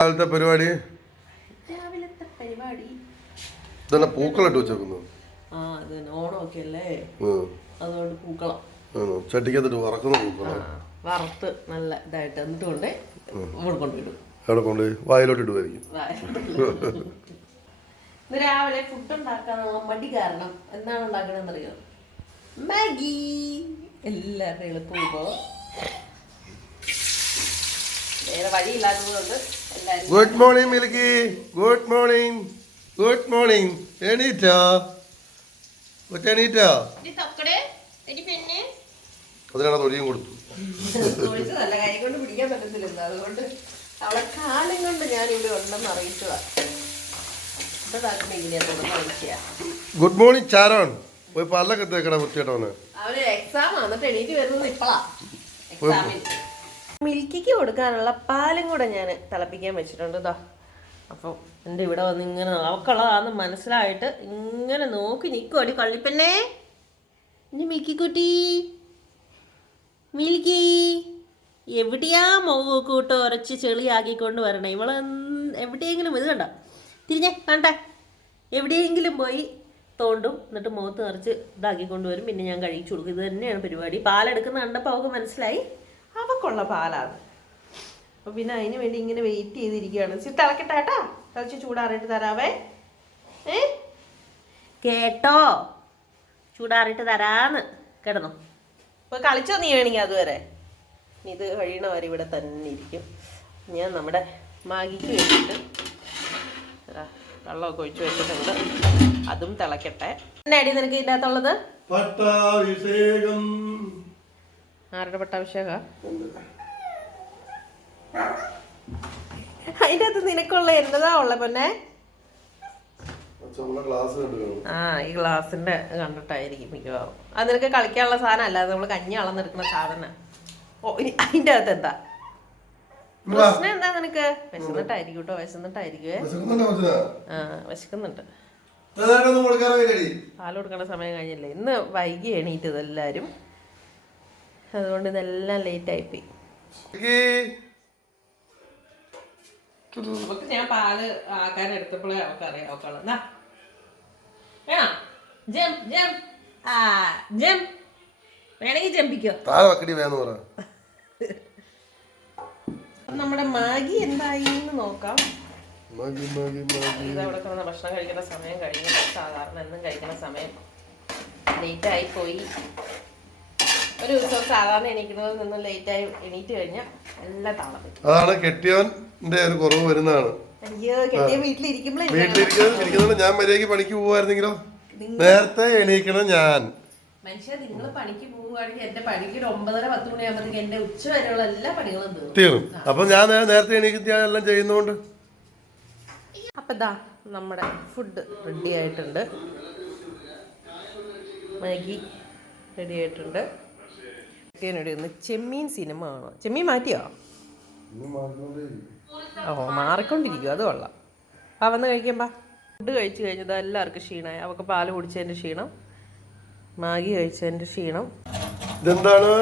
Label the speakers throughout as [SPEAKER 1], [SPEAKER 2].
[SPEAKER 1] കാലത്തെ പരിപാടി?
[SPEAKER 2] രാവിലത്തെ പരിപാടി.
[SPEAKER 1] ഇതല്ല പൂക്കളിട്ട് വെച്ചേക്കുന്നു.
[SPEAKER 2] ആ അത് ഓണമൊക്കെ അല്ലേ അതുകൊണ്ട് പൂക്കളം.
[SPEAKER 1] ആണോ ചട്ടിക്കകത്തിട്ട് വറക്കുന്ന പൂക്കളം.
[SPEAKER 2] വറുത്ത് നല്ല ഇതായിട്ട് എന്നിട്ട് കൊണ്ട് ഇവിടെ കൊണ്ടുവിടും.
[SPEAKER 1] അവിടെ കൊണ്ട് വായിലോട്ട് ഇടുമായിരിക്കും
[SPEAKER 2] ഇന്ന് രാവിലെ ഫുഡ് ഉണ്ടാക്കാനുള്ള മടി കാരണം എന്താണ് ഉണ്ടാക്കണമെന്ന് അറിയോ മാഗി എല്ലാവരുടെ എളുപ്പമോ വേറെ വഴിയില്ലാത്തതുകൊണ്ട് എല്ലാവരും
[SPEAKER 1] good morning Milky good morning good morning എണീറ്റോ എണീറ്റോ അതിനാണ് തൊഴിയും കൊടുത്തു.
[SPEAKER 2] കൊണ്ട് പിടിക്കാൻ പറ്റത്തില്ല അതുകൊണ്ട് അവളെ കാലം കൊണ്ട് ഞാൻ ഇവിടെ ഉണ്ടെന്ന് അറിയിച്ചതാ. ഇതാക്കുന്ന ഇങ്ങനെയാ തുടർന്ന് ഒഴിക്കുക
[SPEAKER 1] ഗുഡ് മോർണിംഗ് ചാരൺ പോയി പല്ലൊക്കെ തേക്കട വൃത്തിയേട്ടവന്
[SPEAKER 2] അവർ എക്സാം എന്നിട്ട് എണീറ്റ് വരുന്നത് ഇപ്പളാ. എക്സാമിന് മിൽക്കിക്ക് കൊടുക്കാനുള്ള പാലും കൂടെ ഞാൻ തിളപ്പിക്കാൻ വെച്ചിട്ടുണ്ട് ഇതാ അപ്പം എന്റെ ഇവിടെ വന്ന് ഇങ്ങനെ അവക്കുള്ളതാന്ന് മനസ്സിലായിട്ട് ഇങ്ങനെ നോക്കി നിൽക്കുവാടി കള്ളിപ്പന്നെ എന്റെ മിൽക്കിക്കുട്ടി മിൽക്കി. എവിടെയാ മുഖക്കൂട്ട് കൂട്ട് ഉരച്ച് ചെളിയാക്കിക്കൊണ്ട് വരണേ? ഇവൾ എവിടെയെങ്കിലും ഇത് കണ്ട? തിരിഞ്ഞേ കണ്ടേ എവിടെയെങ്കിലും പോയി തോണ്ടും എന്നിട്ട് മുഖത്ത് നിറച്ച് ഇതാക്കിക്കൊണ്ട് വരും. പിന്നെ ഞാൻ കഴിച്ചു കൊടുക്കും. ഇത് തന്നെയാണ് പരിപാടി. പാലെടുക്കുന്ന കണ്ടപ്പോൾ അവൾക്ക് മനസ്സിലായി. അവക്കുള്ള പാലാണ്. അപ്പോൾ പിന്നെ അതിന് വേണ്ടി ഇങ്ങനെ വെയിറ്റ് ചെയ്തിരിക്കുകയാണ്. തിളക്കട്ടെ കേട്ടോ. തിളച്ച് ചൂടാറിയിട്ട് തരാവേ. ഏ? കേട്ടോ? ചൂടാറിയിട്ട് തരാന്ന്. കിടന്നു. ഇപ്പോൾ കളിച്ചോ നീ വേണമെങ്കിൽ അതുവരെ? ഇത് കഴിയണ ഇവിടെ തന്നെ ഇരിക്കും. ഞാൻ നമ്മുടെ മാഗിക്ക് വെച്ചിട്ട് വെള്ളമൊക്കെ ഒഴിച്ചു വെച്ചിട്ടുണ്ട്. അതും തിളക്കട്ടെ. എന്നാടി നിനക്ക് ഇതിനകത്തുള്ളത്?
[SPEAKER 1] പട്ടാഭിഷേകം
[SPEAKER 2] ആരുടെ പട്ടാഭിഷേക അതിന്റെ അകത്ത് നിനക്കുള്ള എന്നതാ ഉള്ള പൊന്നെ? ആ ഈ ഗ്ലാസിന്റെ കണ്ടിട്ടായിരിക്കും മിക്കവാറും. അത് നിനക്ക് കളിക്കാനുള്ള സാധനം അല്ല നമ്മൾ കഞ്ഞി അളന്നെടുക്കുന്ന സാധനം. ഓ ഇനി അതിന്റെ അകത്ത് എന്താ? പ്രശ്നം എന്താ നിനക്ക്? വിശന്നിട്ടായിരിക്കും കേട്ടോ വിശന്നിട്ടായിരിക്കുവേ? ആ വിശക്കുന്നുണ്ട്. പാൽ കൊടുക്കേണ്ട സമയം കഴിഞ്ഞില്ലേ? ഇന്ന് വൈകി എണീറ്റത് എല്ലാവരും അതുകൊണ്ട് ഇതെല്ലാം ലേറ്റ് ആയിപ്പോയി
[SPEAKER 1] മിൽക്കി,
[SPEAKER 2] അവക്ക് ഞാൻ പാൽ ആക്കാൻ എടുത്തപ്പോഴേ അവക്കറിയാം അവക്കാൾ എന്നാ വേണോ ജം ജം. ആ ജം. വേണമെങ്കിൽ ജമ്പിക്കോ.
[SPEAKER 1] താഴെ വക്കടി വേന്ന് പറ.
[SPEAKER 2] നമ്മുടെ മാഗി എന്തായി എന്ന് നോക്കാം.
[SPEAKER 1] Maggi Maggi Maggi.
[SPEAKER 2] ഇത് അവിടെ കിടന്ന ഭക്ഷണം കഴിക്കുന്ന സമയം കഴിഞ്ഞു. സാധാരണ എന്നും കഴിക്കുന്ന സമയം. ലേറ്റ് ആയി പോയി. ഒരു ദിവസം സാധാരണ എണീക്കുന്നതിൽ നിന്ന് ലേറ്റ് ആയി എണീറ്റ് കഴിഞ്ഞാൽ എല്ലാം താളം
[SPEAKER 1] അതാണ് കെട്ടിയവന്റെ ഒരു കുറവ് വരുന്നതാണ്.
[SPEAKER 2] അയ്യോ കെട്ടിയ വീട്ടിലിരിക്കുമ്പോഴേ
[SPEAKER 1] വീട്ടിലിരിക്കുന്നത് ഇരിക്കുന്നത് ഞാൻ മര്യാദയ്ക്ക് പണിക്ക് പോവായിരുന്നെങ്കിലോ? നേരത്തെ എണീക്കണം ഞാൻ.
[SPEAKER 2] മനുഷ്യ നിങ്ങൾ പണിക്ക് പോവുകയാണെങ്കിൽ എന്റെ പണിക്ക് ഒരു ഒമ്പതര പത്ത് മണിയാകുമ്പോഴത്തേക്ക് എന്റെ ഉച്ച വരെയുള്ള എല്ലാ പണികളും തീർന്നു
[SPEAKER 1] തീർന്നു അപ്പൊ ഞാൻ നേരത്തെ എണീക്ക് ഞാൻ എല്ലാം ചെയ്യുന്നോണ്ട്
[SPEAKER 2] അപ്പൊ ഇതാ നമ്മുടെ ഫുഡ് റെഡി ആയിട്ടുണ്ട്. മാഗി റെഡി ആയിട്ടുണ്ട്. ഇവിടെ ഇന്ന് ചെമ്മീൻ സിനിമ ആണോ ചെമ്മീൻ മാറ്റിയോ? ഓ മാറിക്കൊണ്ടിരിക്കും. അത് കൊള്ളാം. ആ വന്ന് കഴിക്കുമ്പോ ഫുഡ് കഴിച്ചു കഴിഞ്ഞത് എല്ലാവർക്കും ക്ഷീണമായി. അവൾക്ക് പാൽ കുടിച്ചതിന്റെ ക്ഷീണം മാഗി കഴിച്ചതിന്റെ ക്ഷീണം.
[SPEAKER 1] ഇതെന്താണ്?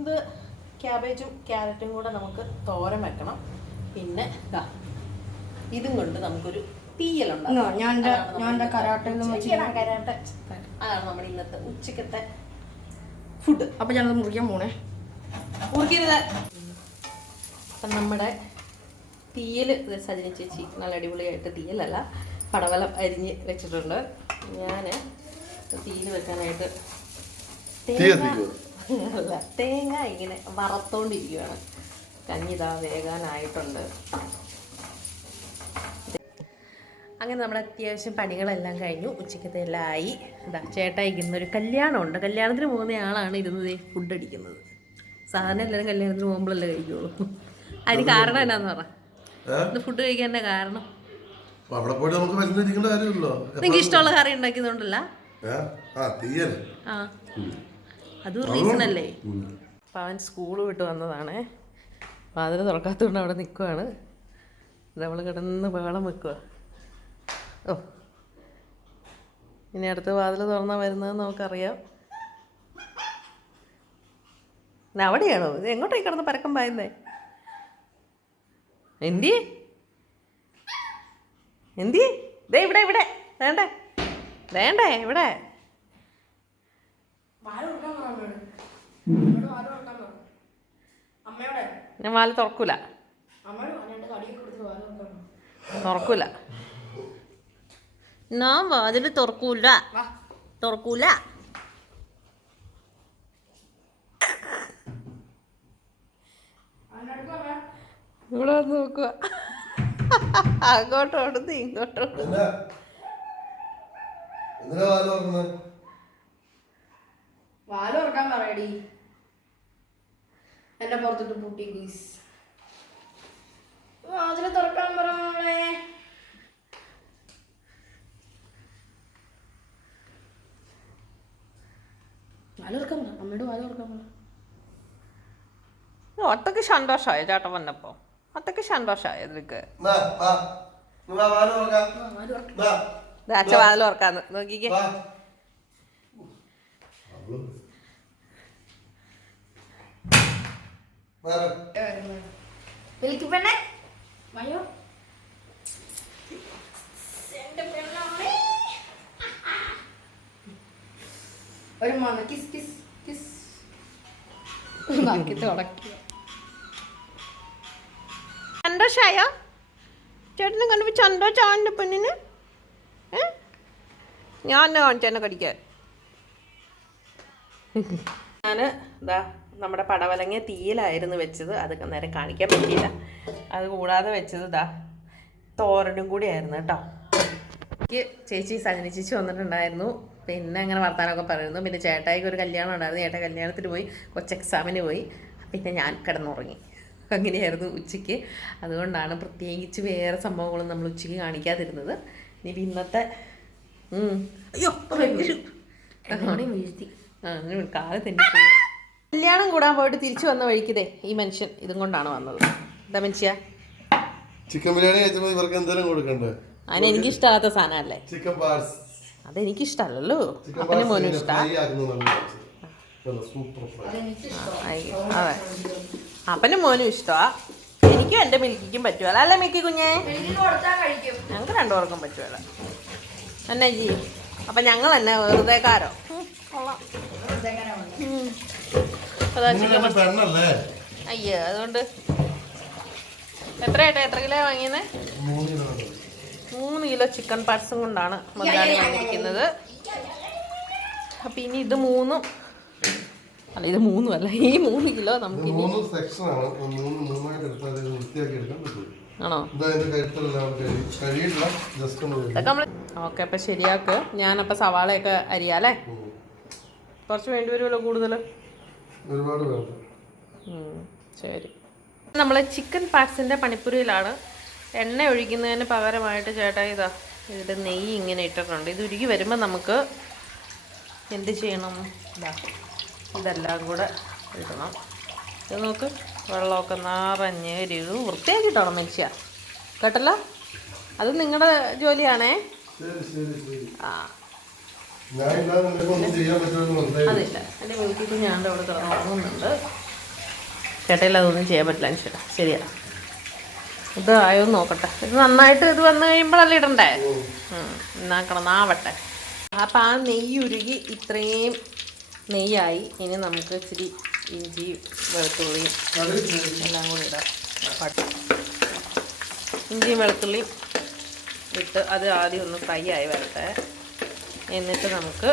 [SPEAKER 2] ഇത് ക്യാബേജും ക്യാരറ്റും കൂടെ നമുക്ക് തോരൻ വെക്കണം. പിന്നെ ദാ ഇതും കൊണ്ട് നമുക്കൊരു കരാട്ടെ. അതാണ് നമ്മുടെ ഇന്നത്തെ ഉച്ചക്കത്തെ ഫുഡ്
[SPEAKER 3] അപ്പൊ ഞാനത് മുറിക്കാൻ പോണേ.
[SPEAKER 2] മുറിക്കരുത്. അപ്പൊ നമ്മുടെ തീയൽ സജനി സജിനി ചേച്ചി നല്ല അടിപൊളിയായിട്ട് തീയലല്ല പടവലം അരിഞ്ഞ് വെച്ചിട്ടുണ്ട്. ഞാൻ തീയിൽ വെക്കാനായിട്ട് തേങ്ങ അല്ല തേങ്ങ ഇങ്ങനെ വറത്തോണ്ടിരിക്കുകയാണ് കഞ്ഞിതാ വേകാനായിട്ടുണ്ട്. അങ്ങനെ നമ്മൾ അത്യാവശ്യം പണികളെല്ലാം കഴിഞ്ഞു. ഉച്ചക്കത്തെ എല്ലാം ആയി. ഇതാ ചേട്ടാ ഇരിക്കുന്ന ഒരു കല്യാണമുണ്ട്. കല്യാണത്തിന് പോകുന്ന ആളാണ് ഇരുന്നത് ഫുഡ് അടിക്കുന്നത്. സാധാരണ എല്ലാവരും കല്യാണത്തിന് പോകുമ്പോഴല്ലേ കഴിക്കുള്ളൂ. അതിന് കാരണം എന്നാന്ന് പറ? ഇത് ഫുഡ് കഴിക്കാന്റെ കാരണം?
[SPEAKER 1] അവിടെ പോയിട്ട് നമുക്ക് വിശന്നിരിക്കേണ്ട കാര്യമില്ലല്ലോ.
[SPEAKER 2] നിങ്ങൾക്ക് ഇഷ്ടമുള്ള കറി ഉണ്ടാക്കിയതുകൊണ്ടല്ല?
[SPEAKER 1] ആ
[SPEAKER 2] അതും റീസൺ അല്ലേ അപ്പം അവൻ സ്കൂൾ വിട്ട് വന്നതാണ്. വാതിൽ തുറക്കാത്തതുകൊണ്ട് അവിടെ നിൽക്കുവാണ് നമ്മൾ കിടന്ന് ബഹളം വെക്കുക ഓ. ഇനി അടുത്ത വാതിൽ തുറന്നാൽ വരുന്നത് നമുക്കറിയാം. അവിടെയാണോ? ഇത് എങ്ങോട്ടേക്ക് കിടന്ന് പരക്കം പായുന്നേ? എന്തി എന്തി ദേ ഇവിടെ ഇവിടെ. വേണ്ടേ? വേണ്ടേ ഇവിടെ? ഞാൻ വാൽ തുറക്കൂല. തുറക്കൂല. ഞാൻ വാതിൽ തുറക്കൂല. തുറക്കൂല. ഇവിടെ വന്ന് നോക്കുക. അങ്ങോട്ട് ഓടുന്നു ഇങ്ങോട്ട് ഓടുന്നു
[SPEAKER 1] എന്നാ എന്തിനാ വാൽ നോക്കുന്നത്
[SPEAKER 3] വാൽ തുറക്കാൻ പറയടി. എന്നെ പുറത്തിട്ട് പൂട്ടി ഗീസ് വാതിൽ തുറക്കാൻ പറ മോളെ വാൽ തുറക്കാൻ പറ അമ്മയോട് വാദം കൊടുക്കാൻ
[SPEAKER 2] ഒത്തക്ക് സന്തോഷമായ ചേട്ടൻ വന്നപ്പോ. ഒത്തക്ക് സന്തോഷമായ വാതിൽ ഓർക്കാന്ന് നോക്കിക്കേ.
[SPEAKER 3] വിളിക്ക് പെണ്ണേ. ഒരു കിസ് കിസ് കിസ്. ബാക്കി തുടക്കി
[SPEAKER 2] സന്തോഷായോ? ചേട്ടനെ കണ്ടപ്പോ സന്തോഷാണ്ട് പെണ്ണിന്? ഏ? ഞാൻ എന്നെ കാണിച്ചെന്നെ കടിക്കാൻ. ഞാൻ ഇതാ നമ്മുടെ പടവലങ്ങ തീയിലായിരുന്നു വെച്ചത്. അതൊക്കെ നേരെ കാണിക്കാൻ പറ്റിയില്ല. അത് കൂടാതെ വെച്ചത് ഇതാ തോരനും കൂടി ആയിരുന്നു കേട്ടോ. ചേച്ചി സജനി ചേച്ചി വന്നിട്ടുണ്ടായിരുന്നു. പിന്നെ അങ്ങനെ വർത്താനമൊക്കെ പറയുന്നു. പിന്നെ ചേട്ടായിക്ക് ഒരു കല്യാണം ഉണ്ടായിരുന്നു. ചേട്ടൻ കല്യാണത്തിന് പോയി. കൊച്ചു എക്സാമിന് പോയി. പിന്നെ ഞാൻ കിടന്നുറങ്ങി. അങ്ങനെയായിരുന്നു ഉച്ചയ്ക്ക്. അതുകൊണ്ടാണ് പ്രത്യേകിച്ച് വേറെ സംഭവങ്ങളും നമ്മൾ ഉച്ചയ്ക്ക് കാണിക്കാതിരുന്നത്. ഇനി ഇന്നത്തെ അയ്യോ കാൽ തന്നെ കല്യാണം കൂടാൻ പോയിട്ട് തിരിച്ചു വന്ന വഴിക്കതേ ഈ മനുഷ്യൻ ഇതും കൊണ്ടാണ് വന്നത്. എന്താ മനുഷ്യ?
[SPEAKER 1] ചിക്കൻ ബിരിയാണി ഇവർക്ക് എന്തെങ്കിലും കൊടുക്കണ്ടേ?
[SPEAKER 2] അതിന് എനിക്കിഷ്ടമാകാത്ത സാധനമല്ലേ?
[SPEAKER 1] ചിക്കൻ
[SPEAKER 2] അതെനിക്കിഷ്ടമല്ലല്ലോ.
[SPEAKER 1] ചിക്കൻ
[SPEAKER 2] അപ്പനും മോനും
[SPEAKER 1] പാർട്സ്
[SPEAKER 2] അപ്പന്. അതെ. മോനും ഇഷ്ടമാ എനിക്കും എന്റെ മിൽക്കിക്കും പറ്റുമല്ല അല്ലേ മിൽക്കി കുഞ്ഞേ?
[SPEAKER 3] എനിക്ക് രണ്ടു കഴിക്കും.
[SPEAKER 2] ഞങ്ങൾക്ക് രണ്ടുപേർക്കും പറ്റുമല്ല എന്നാ ജി അപ്പം ഞങ്ങൾ തന്നെ വെറുതെക്കാരോ
[SPEAKER 1] കാരോ? എന്റെ
[SPEAKER 2] അയ്യോ അതുകൊണ്ട്. എത്രയായിട്ടാ? എത്ര കിലോ വാങ്ങിയത്
[SPEAKER 1] മൂന്ന് കിലോ
[SPEAKER 2] ചിക്കൻ പാർട്സും കൊണ്ടാണ് മുതലാളി വന്നിരിക്കുന്നത്. അപ്പം ഇനി ഇത് മൂന്നും അല്ല ഇത് മൂന്നും അല്ല. ഈ മൂന്ന് കിലോ നമുക്ക് ആണോ. ഓക്കെ അപ്പം ശരിയാക്ക്. ഞാനപ്പോൾ സവാളയൊക്കെ അരിയാലേ കുറച്ച് വേണ്ടി വരുമല്ലോ കൂടുതൽ
[SPEAKER 1] ഒരുപാട്
[SPEAKER 2] ശരി. നമ്മൾ ചിക്കൻ പാർട്സിന്റെ പണിപ്പുരയിലാണ് എണ്ണ ഒഴിക്കുന്നതിന് പകരമായിട്ട് ചേട്ടാ ഇതാ ഇതിൽ നെയ്യ് ഇങ്ങനെ ഇട്ടിട്ടുണ്ട്. ഇത് ഉരുകി വരുമ്പോൾ നമുക്ക് എന്ത് ചെയ്യണം? ഇതാ ഇതെല്ലാം കൂടെ ഇടണം. ഇത് നോക്ക് വെള്ളമൊക്കെ നിറഞ്ഞ് ഒരു വൃത്തിയാക്കിയിട്ടാണ് മനുഷ്യ? കേട്ടല്ലോ? അത് നിങ്ങളുടെ ജോലിയാണേ? ആ.
[SPEAKER 1] ഞാൻ
[SPEAKER 2] അതില്ല. എന്റെ വീട്ടിൽ കുഞ്ഞാണ്ട് അവിടെ കിടന്ന് ഉറങ്ങുന്നുണ്ട് ചേട്ടയിൽ അതൊന്നും ചെയ്യാൻ പറ്റില്ല ശരി ശരിയാ. ഇത് ആയോ നോക്കട്ടെ. ഇത് നന്നായിട്ട് ഇത് വന്നു കഴിയുമ്പോഴല്ലേ ഇടണ്ടേ? എന്നാക്കണം നാവട്ടെ. അപ്പം ആ നെയ്യ് ഉരുകി ഇത്രയും നെയ്യായി. ഇനി നമുക്ക് ഇച്ചിരി ഇഞ്ചി വെളുത്തുള്ളിയും എല്ലാം കൂടി ഇടാം. ഇഞ്ചിയും വെളുത്തുള്ളിയും ഇട്ട് അത് ആദ്യം ഒന്ന് ഫ്രൈ ആയി വരട്ടെ. എന്നിട്ട് നമുക്ക്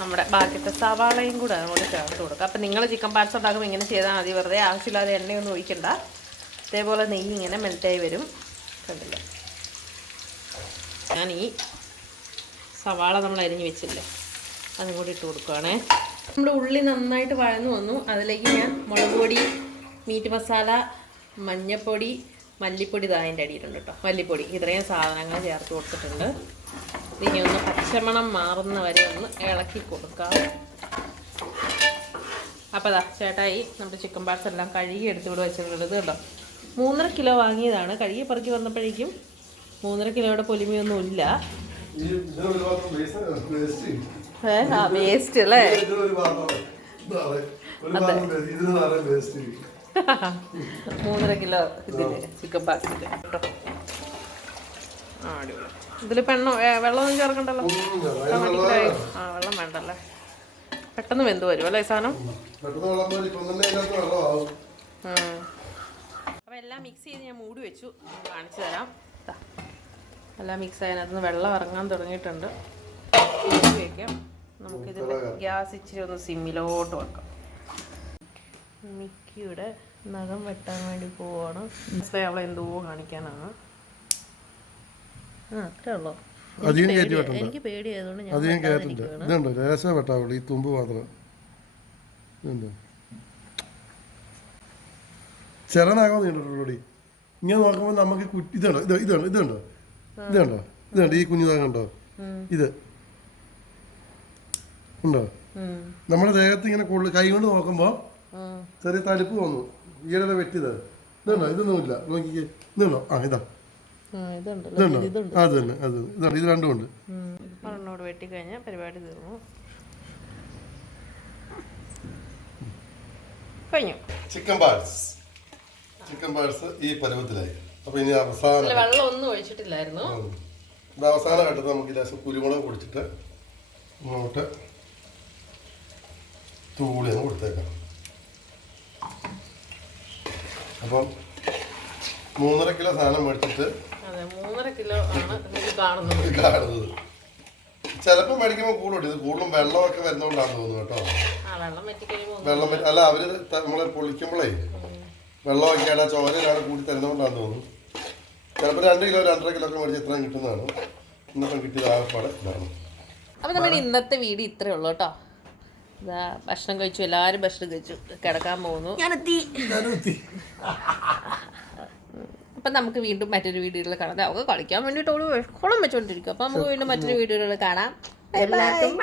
[SPEAKER 2] നമ്മുടെ ബാക്കിത്തെ സവാളയും കൂടെ അങ്ങോട്ട് ചേർത്ത് കൊടുക്കാം. അപ്പം നിങ്ങൾ ചിക്കൻ പാർട്സ് ഉണ്ടാക്കുമ്പോൾ ഇങ്ങനെ ചെയ്താൽ മതി. വെറുതെ ആവശ്യമില്ലാതെ എണ്ണയൊന്നും ഒഴിക്കണ്ട. ഇതേപോലെ നെയ്യ് ഇങ്ങനെ മെൽറ്റായി വരും. കണ്ടില്ല? ഞാൻ ഈ സവാള നമ്മൾ അരിഞ്ഞ് വെച്ചില്ലേ? അതും കൂടി ഇട്ട് കൊടുക്കുകയാണേ നമ്മുടെ ഉള്ളി നന്നായിട്ട് വഴന്നു വന്നു. അതിലേക്ക് ഞാൻ മുളക് പൊടി മീറ്റ് മസാല മഞ്ഞൾപ്പൊടി മല്ലിപ്പൊടി ഇതാ അതിന്റെ അടിയിലുണ്ട് കേട്ടോ. മല്ലിപ്പൊടി. ഇത്രയും സാധനങ്ങൾ ചേർത്ത് കൊടുത്തിട്ടുണ്ട്. ഇനി ഒന്ന് പച്ചമണം മാറുന്ന വരെ ഒന്ന് ഇളക്കി കൊടുക്കാം. അപ്പോൾ അതാ ചേട്ടായി നമ്മുടെ ചിക്കൻ പാർട്സ് എല്ലാം കഴുകി എടുത്ത് ഇവിടെ വെച്ചിട്ടുള്ളത് കേട്ടോ. മൂന്നര കിലോ വാങ്ങിയതാണ്. കഴുകി പറക്കി വന്നപ്പോഴേക്കും മൂന്നര കിലോയുടെ പൊലിമയൊന്നും ഇല്ല.
[SPEAKER 1] വേസ്റ്റ്
[SPEAKER 2] അല്ലേ? മൂന്നര കിലോ ഇതിൽ ചിക്കൻ പാക്കറ്റ് കേട്ടോ. ഇതിൽ ഇതിൽ പെണ്ണോ വെള്ളമൊന്നും ചേർക്കണ്ടല്ലോ? ആ വെള്ളം വേണ്ടല്ലേ? പെട്ടെന്ന് വെന്ത് വരും അല്ലേ സാധനം? എല്ലാം മിക്സ് ചെയ്ത് ഞാൻ മൂടി വെച്ചു. കാണിച്ചു തരാം. എല്ലാം മിക്സ് ആയതിനകത്ത് വെള്ളം ഇറങ്ങാൻ തുടങ്ങിയിട്ടുണ്ട്. മൂടി വയ്ക്കാം നമുക്കിതിന്റെ ഗ്യാസ് ഇച്ചിരി ഒന്ന് സിമ്മിലോട്ട് വെക്കാം. മിക്കിയുടെ നഖം വെട്ടാൻ വേണ്ടി പോവാണ്. മനസ്സിലായി അവളെ എന്തോ കാണിക്കാനാണ്. ആ അത്രേ ഉള്ളൂ.
[SPEAKER 1] അധികം
[SPEAKER 2] എനിക്ക്
[SPEAKER 1] കയറ്റി
[SPEAKER 2] പേടി-
[SPEAKER 1] വെട്ടണ്ട.
[SPEAKER 2] എനിക്ക് പേടിയായതുകൊണ്ട് ഞാൻ
[SPEAKER 1] അധികം
[SPEAKER 2] വെട്ടാതെ
[SPEAKER 1] കയറ്റണ്ട.
[SPEAKER 2] ഇരിക്കുകയാണ്.
[SPEAKER 1] ഇതുണ്ടോ? ലേശം വെട്ടാവുള്ളൂ. ഈ തുമ്പ് മാത്രം. ഇതുണ്ടോ? ചില നഖം നീണ്ടിട്ടുള്ളൂടി ഇങ്ങനെ നോക്കുമ്പോൾ നമുക്ക് ഇതുണ്ടോ? ഇത് ഇതുണ്ടോ? ഇതുണ്ടോ? ഇതുണ്ടോ? ഇതുണ്ടോ. ഈ കുഞ്ഞു ഉണ്ടോ? ഇത്. ഉണ്ടോ? നമ്മുടെ ദേഹത്ത് ഇങ്ങനെ കൂടുതൽ കൈ കൊണ്ട് നോക്കുമ്പോൾ. ചെറിയ തലിപ്പ് വന്നു. ഈയിടെ വെട്ടിയത്. ഇതുണ്ടോ? ഇതൊന്നുമില്ല. നോക്കിക്കേ. ഇതുണ്ടോ? ആ ഇതാ. ഇതുണ്ടോ. അത് തന്നെ. അത്. ഇതാണ് ഇത് രണ്ടും ഉണ്ട്.
[SPEAKER 2] വെട്ടിക്കഴിഞ്ഞാൽ പരിപാടി തീർന്നു. കഴിഞ്ഞു.
[SPEAKER 1] ചിക്കൻ പാഴ്സ് ചിക്കൻ പാഴ്സ് ഈ പരുവത്തിലായി. അപ്പൊ ഇനി അവസാനം
[SPEAKER 2] വെള്ളം ഒന്നും ഒഴിച്ചിട്ടില്ലായിരുന്നു.
[SPEAKER 1] ഇത് അവസാന ഘട്ടത്തിൽ നമുക്ക് ലേശം കുരുമുളക് പൊടിച്ചിട്ട് ഇങ്ങോട്ട് തൂളി ഒന്ന് കൊടുത്തേക്കാം. അപ്പം മൂന്നര കിലോ സാധനം മേടിച്ചിട്ട്
[SPEAKER 2] മൂന്നര കിലോ കാണുന്നത്.
[SPEAKER 1] കാണുന്നത്. ചിലപ്പോൾ മേടിക്കുമ്പോൾ കൂടുണ്ട് ഇത് കൂടുതലും വെള്ളമൊക്കെ വരുന്നോണ്ടാന്ന് തോന്നുന്നു കേട്ടോ.
[SPEAKER 2] വെള്ളം
[SPEAKER 1] അല്ല അവർ നമ്മളെ പൊളിക്കുമ്പോഴേ വെള്ളമൊക്കെ ചോര ചോരയിലാണ് കൂടി തരുന്നതുകൊണ്ടാണ് തോന്നുന്നു. ചിലപ്പോൾ രണ്ട് കിലോ രണ്ടര കിലോ ഒക്കെ മേടിച്ച് ഇത്രയും കിട്ടുന്നതാണ്. ഇന്നത്തെ കിട്ടിയത് ആകെപ്പാടെ ഇതാണ്.
[SPEAKER 2] അപ്പോൾ നമ്മുടെ ഇന്നത്തെ വീട് ഇത്രേ ഉള്ളൂ കേട്ടോ. ഇതാ ഭക്ഷണം കഴിച്ചു എല്ലാവരും ഭക്ഷണം കഴിച്ചു. കിടക്കാൻ പോകുന്നു. അപ്പം നമുക്ക് വീണ്ടും മറ്റൊരു വീഡിയോയിൽ കാണാം. അവർക്ക് കളിക്കാൻ വേണ്ടിയിട്ട് അവൾ വിഷക്കോളം വെച്ചോണ്ടിരിക്കും. അപ്പം നമുക്ക് വീണ്ടും മറ്റൊരു വീഡിയോയിൽ കാണാം. എല്ലാവർക്കും